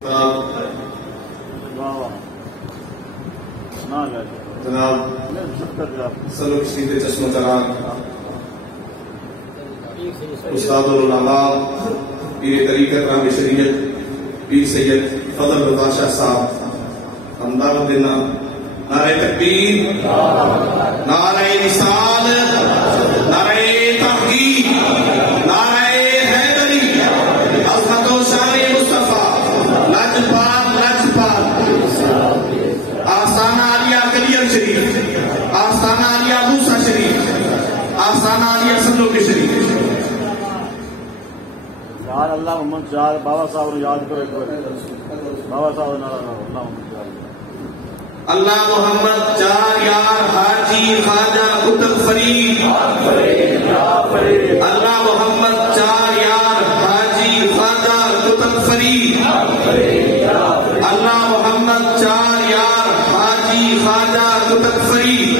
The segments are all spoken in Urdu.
جناب سلوک شریف چشم چراغ استاد العلماء پیر طریقت رام شریعت پیر سید فضل رضا شاہ صاحب ہمدارد دینا نعرہ تکبیر، نعرہ رسالت، نعرہ تحقیق، نعرہ حیدری، عظمت و شان مصطفیٰ، لجپال لجپال، آستانہ عالیہ کلیر شریف، آستانہ عالیہ موسیٰ شریف، آستانہ عالیہ سلوک شریف. یار اللہ محمد چار بابا صاحب نے یاد کرو، بابا صاحب اللہ محمد چار یار حاجی خواجہ قطب فرید، اللہ محمد چار یار حاجی خواجہ قطب فرید، اللہ محمد چار یار حاجی خواجہ قطب فرید.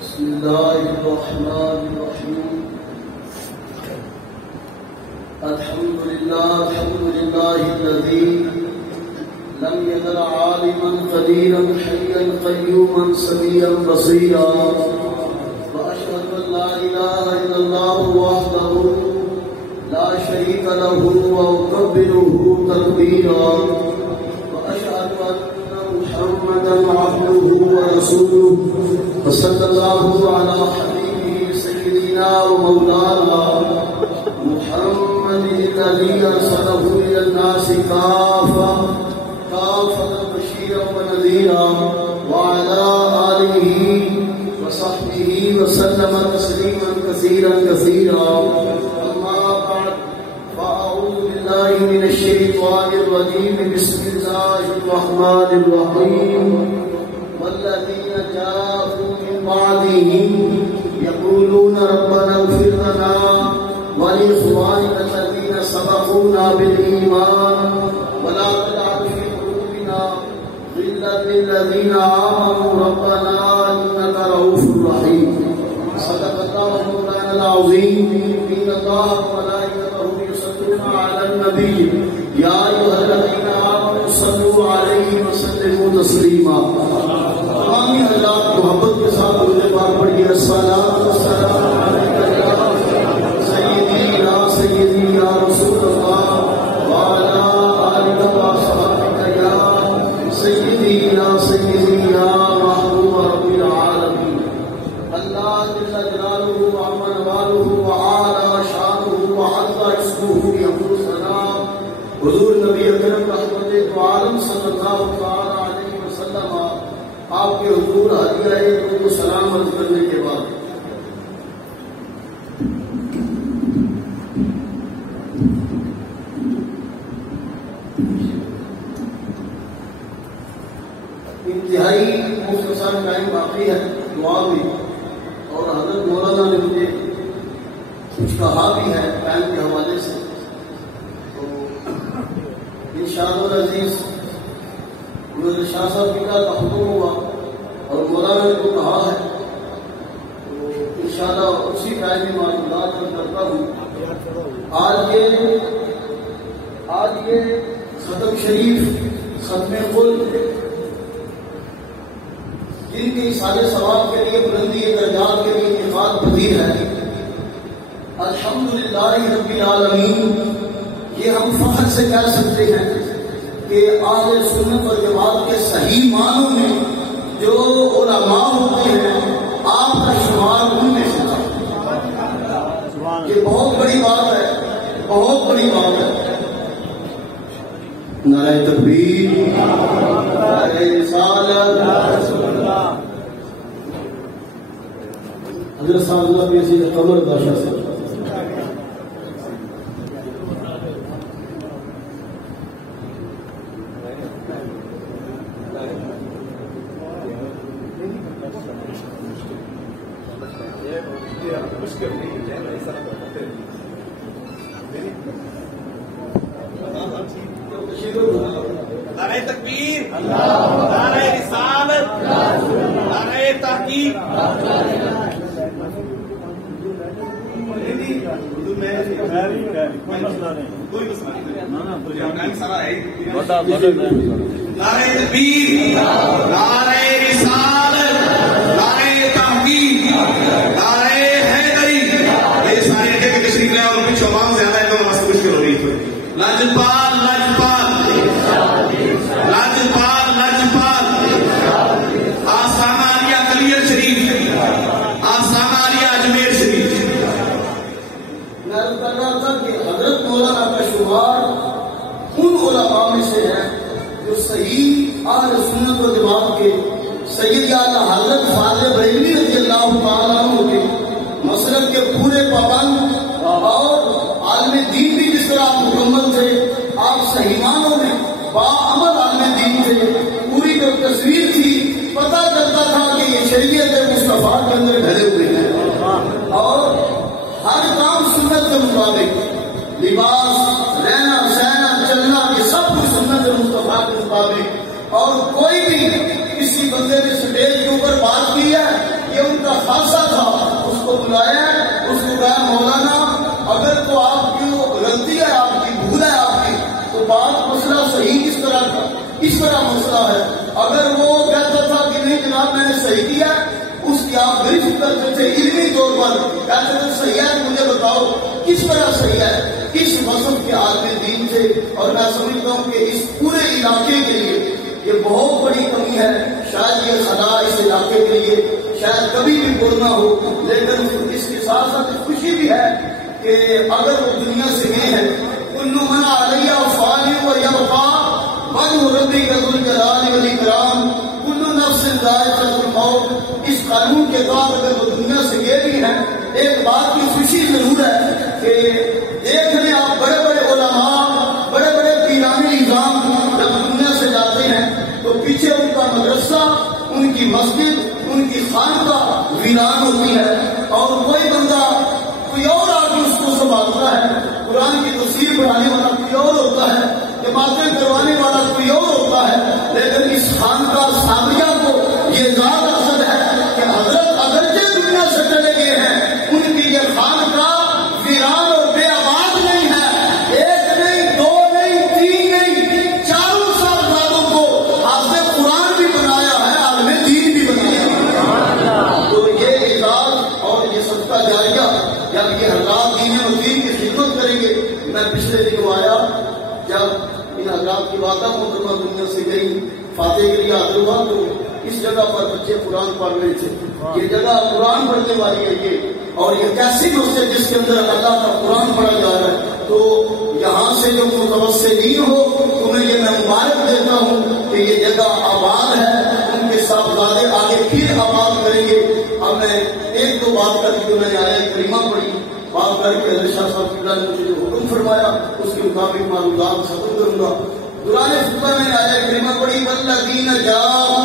بسم الله الرحمن الرحيم. الحمد لله الذي لم يزل عالما قديرا حيا قيوما سميعا بصيرا، واشهد ان لا اله الا الله وحده لا شريك له واكبره تكبيرا، واشهد ان محمدا عبده ورسوله، وصلى الله على حبيبه سيدنا ومولانا محمد الذي ارسله الى الناس كافة بشيرا ونذيرا، وعلى آله وصحبه وسلم تسليما كثيرا كثيرا. أما بعد، فأعوذ بالله من الشيطان الرجيم. بسم الله الرحمن الرحيم. والذين جاءوا من بعدهم يقولون ربنا اغفر لنا ولإخواننا الذين سبقونا بالإيمان ولا تجعل في قلوبنا غلا للذين آمنوا ربنا إنك رؤوف رحيم. صدق الله مولانا العظيم. إن الله وملائكته يصلون على النبي يا أيها الذين آمنوا صلوا عليه وسلموا تسليما. تمامی اللہ محبت کے ساتھ مجھے بار پڑھیے. الصلاۃ والسلام علیک یا سیدی یا سیدی یا رسول اللہ وعلی آلک واصحابک یا سیدی یا سیدی یا محبوب رب العالمین. اللہ جل جلالہ وعظم والہ وعالی شانہ وعظم اسمہ یقول سلام حضور نبی اکرم رحمت عالم صلی اللہ تعالی علیہ وسلم آپ کے حضور ہدیہ کو سلام عرض کرنے کے بعد انتہائی مختصر ٹائم باقی ہے دعا میں، اور حضرت مولانا نے مجھے کچھ کہا بھی ہے ٹائم کے حوالے سے، تو انشاءاللہ العزیز شاہ صاحب کی کا حکم ہوا اور مولانا نے کو کہا ہے، تو انشاءاللہ اسی ٹائم میں معلومات کرتا ہوں. آج یہ ختم شریف، ختم قل، جن کے سارے ثواب کے لیے، بلندی درجات کے لیے اتفاق پذیر ہے. الحمدللہ رب العالمین. یہ ہم فخر سے کہہ سکتے ہیں کہ اہل سنت و جماعت کے صحیح معنوں میں جو علماء ہوتے ہیں آپ کا شمار ان میں سے تھا. یہ بہت بڑی بات ہے، بہت بڑی بات ہے. نعرہ تکبیر، نعرہ رسالت. حضرت صاحب اللہ پہ سے قبر داشا سے نعرہ تکبیر، نعرہ رسالت. تحقیق کوئی مسئلہ نہیں. کوئی مسئلہ نہ نہیں سارا ہے بڑا نعرہ تکبیر، نعرہ رسالت، نعرہ تحقیق، نعرہ حیدری، یہ سارے اٹھے کے تشریف لائے اور کچھ عوام زیادہ ہے تو نماز مشکل ہو رہی ہے. لاجپال لاجپال لاجپال لاجپال آستانہ عالیہ کلیر شریف، آستانہ عالیہ اجمیر شریف. میں کر رہا تھا کہ حضرت مولانا کا شمار ان علماء میں سے ہے جو صحیح اہل سنت و جماعت کے سید اعلیٰ حضرت فاضل بریلوی رضی اللہ تعالیٰ عنہ کے مسلک کے پورے پابند اور عالم دین بھی جس طرح آپ مکمل تھے، آپ صحیح معنوں میں باعمل عالم دین تھے. پوری جو تصویر تھی پتہ چلتا تھا کہ یہ شریعت مصطفیٰ کے اندر ڈھلے ہوئے ہیں اور ہر کام سنت کے مطابق، لباس، رہنا سہنا چلنا، یہ سب کچھ سنت مصطفیٰ کے مطابق. اور کوئی بھی کسی بندے نے اسٹیج کے اوپر بات کی ہے، یہ ان کا خاصہ تھا، اس کو بلایا، اس کو کہا مولانا اگر تو آپ کی غلطی ہے، آپ کی بھول ہے آپ کی، تو بات مسئلہ صحیح کس طرح کا، اس طرح مسئلہ ہے. اگر وہ کہتا تھا کہ نہیں جناب میں نے صحیح کیا، اس کی آپ ویریفائی کرتے تھے علمی طور پر، کہتے تھے صحیح ہے مجھے بتاؤ کس طرح صحیح ہے. اس وصف کے عالم دین تھے اور میں سمجھتا ہوں کہ اس پورے علاقے کے لیے یہ بہت بڑی کمی ہے. شاید یہ خدا اس علاقے کے لیے شاید کبھی بھی بولنا ہو، لیکن اس کے ساتھ ساتھ خوشی بھی ہے کہ اگر وہ دنیا سے گئے ہیں، کل من علیہ فان و یبقا وجہ ربک ذو الجلال والاکرام کل نفس ذائقۃ الموت. اس قانون کے بعد اگر وہ دنیا سے گئے بھی ہیں، ایک بات کی خوشی ضرور ہے کہ دیکھنے آپ بڑے بڑے علماء، بڑے بڑے پیران نظام جب دنیا سے جاتے ہیں تو پیچھے ان کا مدرسہ، ان کی مسجد، ان کی خانقاہ ویران ہوتی ہے اور کوئی بندہ کوئی اور آدمی اس کو سنبھالتا ہے. قرآن کی تفسیر پڑھانے والا کوئی اور ہوتا ہے، جماعتیں کروانے والا کوئی اور ہوتا ہے. لیکن اس خانقاہ ثانیہ کو یہ ذات حاصل ہے کہ حضرت اگرچہ دنیا سے چلے گئے ہیں، ان کی یہ خانقاہ ویران اور بے آباد نہیں ہے. ایک نہیں، دو نہیں، تین نہیں، 4 صاحبزادوں کو حافظ قرآن بھی بنایا ہے، عالم دین بھی بنایا ہے. تو یہ اعزاز اور یہ صدقہ جاریہ جب یہ حضرات دین مدین کی خدمت کریں گے. میں پچھلے دن آیا جب ان حضرات کی وعدہ محترمہ دنیا سے گئی، فاتح کے لیے حاضر ہوا تو اس جگہ پر بچے قرآن پڑھ رہے تھے. یہ جگہ قرآن پڑھنے والی ہے یہ، اور یہ کیسی مسجد جس کے اندر اللہ کا قرآن پڑھا جا رہا ہے. تو یہاں سے جو متوسلین ہو تمہیں یہ میں مبارک دیتا ہوں کہ یہ جگہ آباد ہے، ان کے صاحبزادے آگے پھر آباد کریں گے. اب میں ایک دو بات کر کے میں نے آیا کریمہ پڑھی، بات کر کے حضرت شاہ صاحب نے مجھے جو حکم فرمایا اس کے مطابق معلومات ختم کروں گا. دوران خطبہ میں آیا کریمہ پڑھی، والذین جاءوا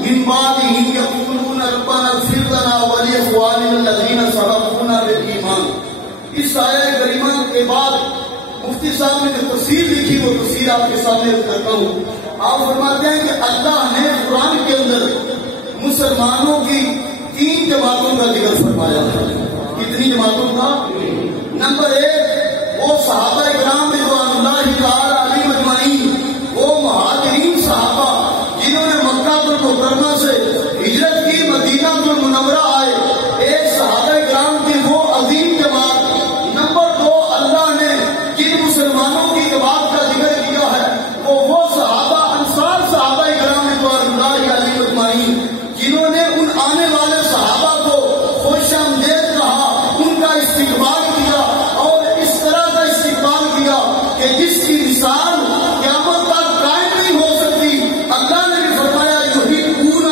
من بعدهم یقولون ربنا اغفر لنا ولاخواننا الذین سبقونا بالایمان. اس آیہ کریمہ کے بعد مفتی صاحب نے جو تفسیر لکھی وہ تفسیر آپ کے سامنے کرتا ہوں. آپ فرماتے ہیں کہ اللہ نے قرآن کے اندر مسلمانوں کی 3 جماعتوں کا ذکر فرمایا ہے. کتنی جماعتوں کا؟ نمبر 1 وہ صحابہ کرام رضوان اللہ تعالی علیہم اجمعین، وہ مہاجرین صحابہ جنہوں نے مکہ المکرمہ سے ہجرت کی، مدینہ المنورہ آئے، ایک صحابہ کرام کی وہ عظیم جماعت. نمبر 2 اللہ نے جن مسلمانوں کی جماعت کا ذکر کیا ہے وہ صحابہ انصار صحابہ کرام رضوان اللہ علیہم اجمعین جنہوں نے ان آنے والے صحابہ کو خوش آمدید کہا، ان کا استقبال کیا اور اس طرح کا استقبال کیا کہ جس کی مثال قیامت تک قائم نہیں ہو سکتی. اللہ نے بھی فرمایا یحبون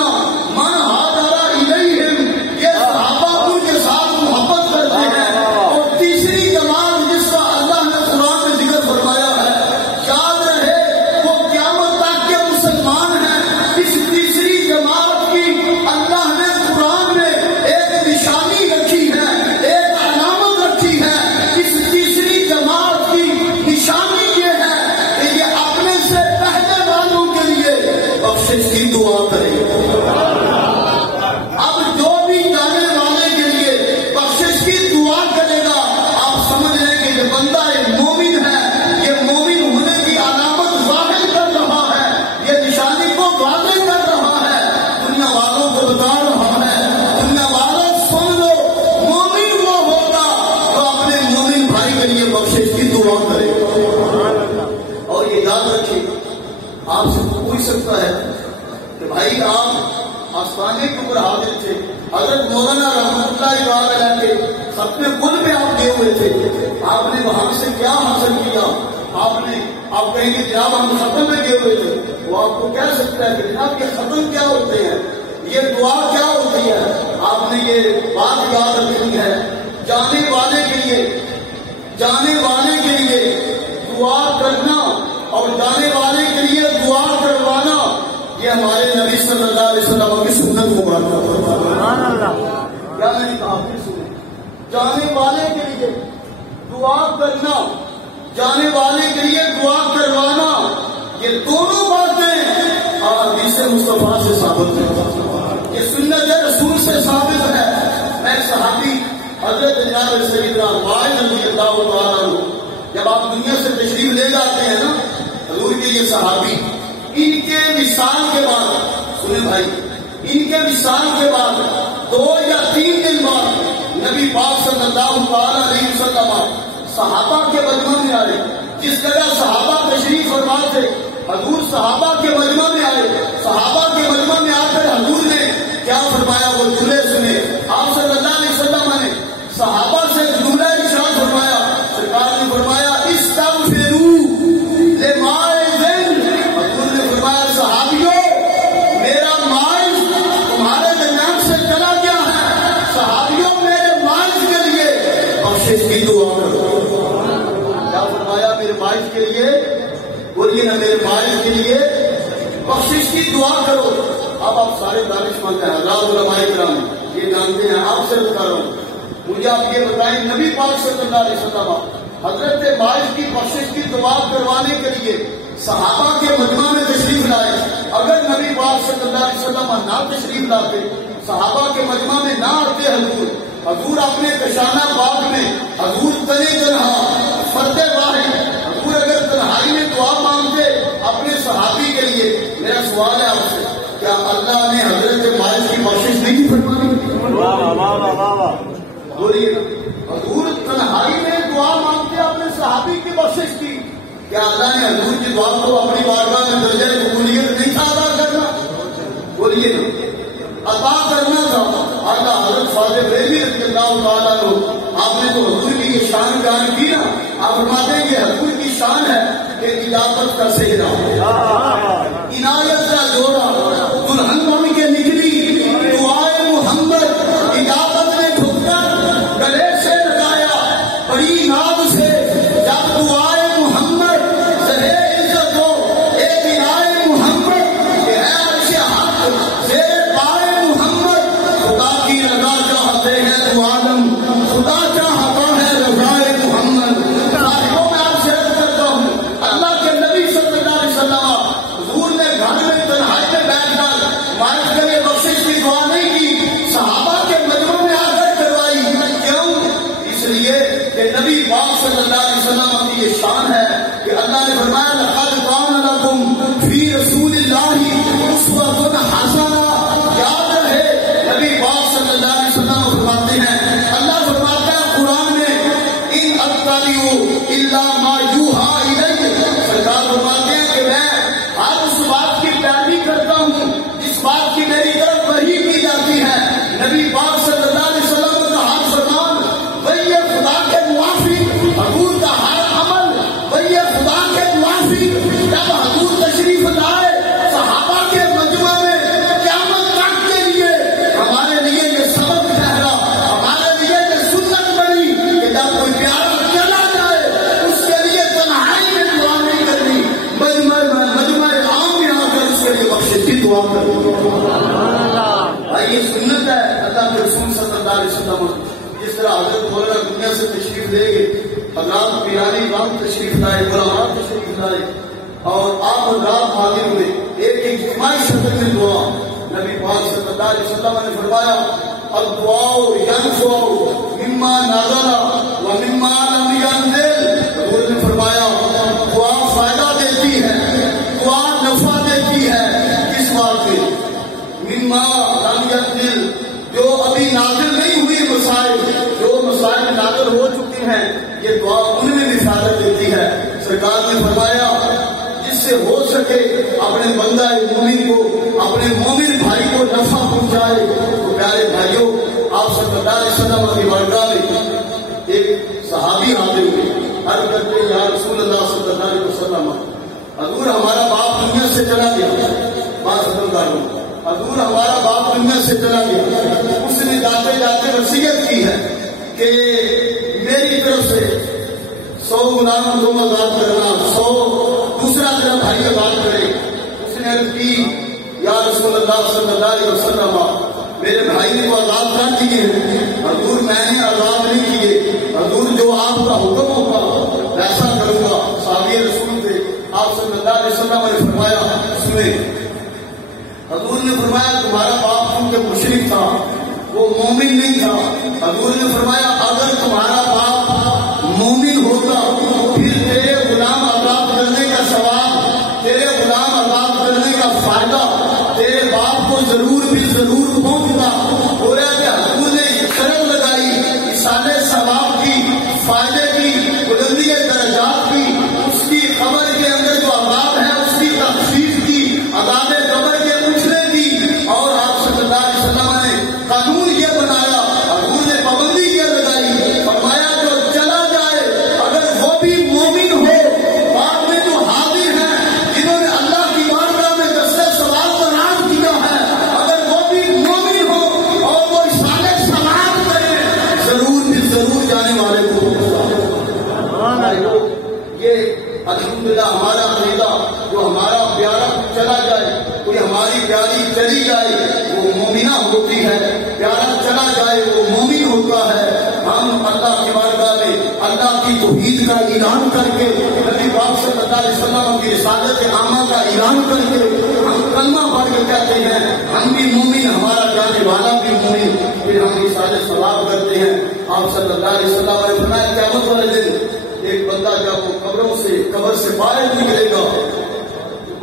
آستانے کے اوپر حاضر تھے. حضرت مولانا رحمۃ اللہ علیہ کے ختم کل پہ آپ گئے ہوئے تھے. آپ نے وہاں سے کیا حاصل کیا؟ آپ کہیں گے جناب ہم ختم میں گئے ہوئے تھے. وہ آپ کو کہہ سکتا ہے کہ جناب یہ ختم کیا ہوتے ہیں، یہ دعا کیا ہوتی ہے. آپ نے یہ بات یاد رکھنی ہے، جانے والے کے لیے دعا کرنا اور جانے والے کے لیے دعا کروانا، یہ ہمارے نبی صلی اللہ علیہ وسلم کی سنت مبارکہ. کیا میں نے کہا پھر سنیں، جانے والے کے لیے دعا کرنا، جانے والے کے لیے دعا کروانا، یہ دونوں باتیں حدیث مصطفیٰ سے ثابت ہیں، یہ سنت رسول سے ثابت ہے. میں صحابی حضرت جناب سیدنا معاذ رضی اللہ تعالیٰ عنہ جب آپ دنیا سے تشریف لے جاتے ہیں نا، حضور کے یہ صحابی، ان کے وصال کے بعد، سنیں بھائی، ان کے وصال کے بعد 2 یا 3 دن بعد نبی پاک صلی اللہ علیہ وسلم صحابہ کے مجمع میں آئے. جس طرح صحابہ تشریف فرما تھے، حضور صحابہ کے مجمع میں آئے. صحابہ کے مجمع میں آ کر حضور نے کیا فرمایا وہ جملے سنے. آپ صلی اللہ علیہ وسلم نے صحابہ سے جملہ ارشاد فرمایا. سرکار نے فرمایا استغفروا لماعز. حضور نے فرمایا صحابیوں، میرا ماعز تمہارے درمیان سے چلا گیا ہے، صحابیوں میرے ماعز کے لیے بخشش کی دعا کرو. کیا فرمایا؟ میرے ماعز کے لیے، بولیے نا، میرے ماعز کے لیے بخشش کی دعا کرو. اب آپ سارے دانش مند ہیں، حضرات علماء کرام یہ جانتے ہیں، آپ سے بتا رہا ہوں. مجھے آپ یہ بتائیں، نبی پاک صلی اللہ علیہ وسلم حضرت ماعز کی بخشش کی دعا کروانے کے لیے صحابہ کے مجمع میں تشریف لائے. اگر نبی پاک صلی اللہ علیہ وسلم نہ تشریف لاتے، صحابہ کے مجمع میں نہ آتے، حضور اپنے کشانہ باغ میں، حضور تنے تنہا فرد واحد، حضور اگر تنہائی میں دعا مانگتے اپنے صحابی کے لیے. میرا سوال ہے آپ سے، کیا اللہ نے حضرت ماعز کی بخشش نہیں فرمانی؟ بولیے، حضور تنہائی میں دعا مانگتے اپنے صحابی کی بخشش کی. کیا اللہ نے حضور کی دعا کو اپنی بارگاہ میں درجہ قبولیت نہیں تھا ادا کرنا؟ بولیے نا، عطا کرنا تھا. اللہ حضرت فاضل بریلوی رضی اللہ تعالیٰ عنہ، آپ نے تو حضور کی یہ شان بیان کی نا. آپ فرماتے ہیں کہ حضور کی شان ہے کہ اجابت کا صحرا، عنایت کا جوڑا، دلہن بن کے نکلی دعائے محمد، اجابت نے ٹھک کر گلے سے لگایا بڑی ناز سے. جب دعائے محمد زہے عزت ہو، اے بنائے محمد کہ ہے عرش حق زیر پائے محمد. خدا کی رضا چاہتے ہیں تو عالم، خدا چاہتا ہے رضائے محمد. ساتھیوں میں آپ سے عرض کرتا ہوں، اللہ کے نبی صلی اللہ علیہ وسلم حضور نے گھر میں تنہائی میں بیٹھ کر ماعز کے لیے بخشش کی دعا نہیں کی، صحابہ کے مجمع میں آ کر کروائی. کیوں؟ اس لیے کہ نبی پاک صلی اللہ علیہ وسلم کی یہ شان ہے کہ اللہ نے فرمایا لقد کان لکم فی رسول اللہ اسوۃ حسنہ. یاد رہے، نبی پاک صلی اللہ علیہ وسلم فرماتے ہیں، اللہ فرماتا ہے قرآن میں ان اتبع الا ما یوحی الی. سرکار فرماتے ہیں کہ میں ہر اس بات کی پیروی کرتا ہوں جس بات کی میری طرف وحی کی جاتی ہے. نبی پاک صلی اللہ علیہ وسلم کا ہر فرمان وہی خدا کے موافق، حضور کا ہر عمل وہی خدا کے موافق. جب حضور تشریف لائے صحابہ کے مجمع میں، قیامت تک کے لیے ہمارے لیے یہ سبق ٹھہرا، ہمارے لیے یہ سنت بنی کہ جب کوئی پیارا چلا جائے اس کے لیے تنہائی میں دعا نہیں کرنی، مجمع عام میں آ کر اس کے لیے بخشش کی دعا کرنی. یہ سنت ہے اللہ کے رسول صلی اللہ علیہ وسلم. جس طرح حضرت مولانا دنیا سے تشریف لے گئے، حضرات پیرانی امام تشریف لائے، علماء تشریف لائے، اور آپ حضرات حاضر ہوئے. ایک اجتماعی شکل میں دعا. نبی پاک صلی اللہ علیہ وسلم نے فرمایا الدعاء ينفع مما نزل ومما لم ينزل. حضور نے فرمایا دعا فائدہ دیتی ہے، دعا نفع دیتی ہے. کس بات پہ؟ مما لم ينزل، جو ابھی نازل نہیں ہوئی مسائل، جو مسائل نازل ہو چکے ہیں، یہ دعا ان میں بھی فائدہ دیتی ہے. سرکار نے فرمایا جس سے ہو سکے اپنے بندہ مومن کو، اپنے مومن بھائی کو نفع کرتے یا رسول اللہ صلی اللہ علیہ وسلم حضور ہمارا باپ دنیا سے چلا گیا، بات ختم کر لوں، حضور ہمارا باپ دنیا سے چلا گیا، اس نے جاتے جاتے وصیت کی ہے کہ میری طرف سے 100 غلام تم آزاد کرنا، 100 دوسرا میرا بھائی آزاد کرے۔ اس نے عرض کی یا رسول اللہ صلی اللہ علیہ وسلم میرے بھائی نے تو آزاد کر دیے، حضور میں نے آزاد نہیں کیے، حضور جو آپ کا حکم ہوگا ویسا کروں گا۔ صحابی رسول تھے، آپ صلی اللہ علیہ وسلم نے فرمایا سنیں، حضور نے فرمایا تمہارا باپ کیونکہ مشرک تھا، وہ مومن نہیں تھا، حضور نے فرمایا اگر تمہارا باپ مومن ہوتا پھر تیرے غلام آزاد کرنے کا ثواب، تیرے غلام آزاد کرنے کا فائدہ تیرے باپ کو ضرور بھی ضرور پہنچتا۔ ہو رہا ہے کہ حضور نے شرط لگائی اصال ثواب کی، فائدے کی، بلندی درجات کی، اس کی قبر کے اندر جو عذاب ہے اس کی تخفیف کی، عذاب قبر کے اٹھنے کی، اور آپ صلی اللہ علیہ وسلم نے قانون یہ بنایا، حضور نے پابندی یہ لگائی، فرمایا جو چلا جائے اگر وہ بھی مومن ہو، بعد میں جو حاضر ہیں جنہوں نے اللہ کی بارگاہ میں دستِ ثواب کا نام کیا ہے، اگر وہ بھی مومن ہو اور وہ اصال ثواب کرے ضرور بھی ضرور جانے والے کو یہ الحمدللہ ہمارا عقیدہ، جو ہمارا پیارا چلا جائے، کوئی ہماری پیاری چلی جائے وہ مومنہ ہوتی ہے، پیارا چلا جائے وہ مومن ہوتا ہے۔ ہم اللہ کی بارگاہ میں اللہ کی توحید کا اعلان کر کے، نبی پاک صلی اللہ علیہ وسلم کی رسالت عامہ کا اعلان کر کے ہم کلمہ پڑھ کے کہتے ہیں ہم بھی مومن، ہمارا جانے والا بھی مومن، پھر ہم رسالت ثواب کرتے ہیں۔ آپ صلی اللہ علیہ وسلم نے فرمایا قیامت والے دن ایک بندہ جب وہ قبر سے باہر نکلے گا،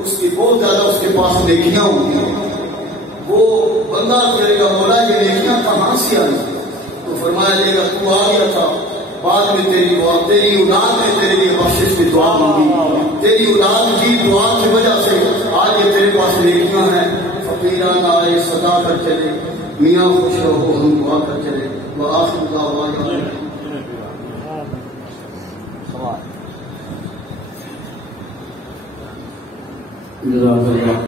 اس کی بہت زیادہ اس کے پاس نیکیاں ہوں گی، وہ بندہ کہے گا مولا یہ نیکیاں کہاں سے آئی؟ تو فرمایا جائے گا تو آ گیا تھا، بعد میں تیری اولاد نے تیرے لیے بخشش کی دعا مانگی، تیری اولاد کی دعا کی وجہ سے آج یہ تیرے پاس نیکیاں ہیں۔ فقیران آئے صدا کر چلے، میاں خوش رہو ہم دعا کر چلے۔ وآخر دعوانا جزاک اللہ۔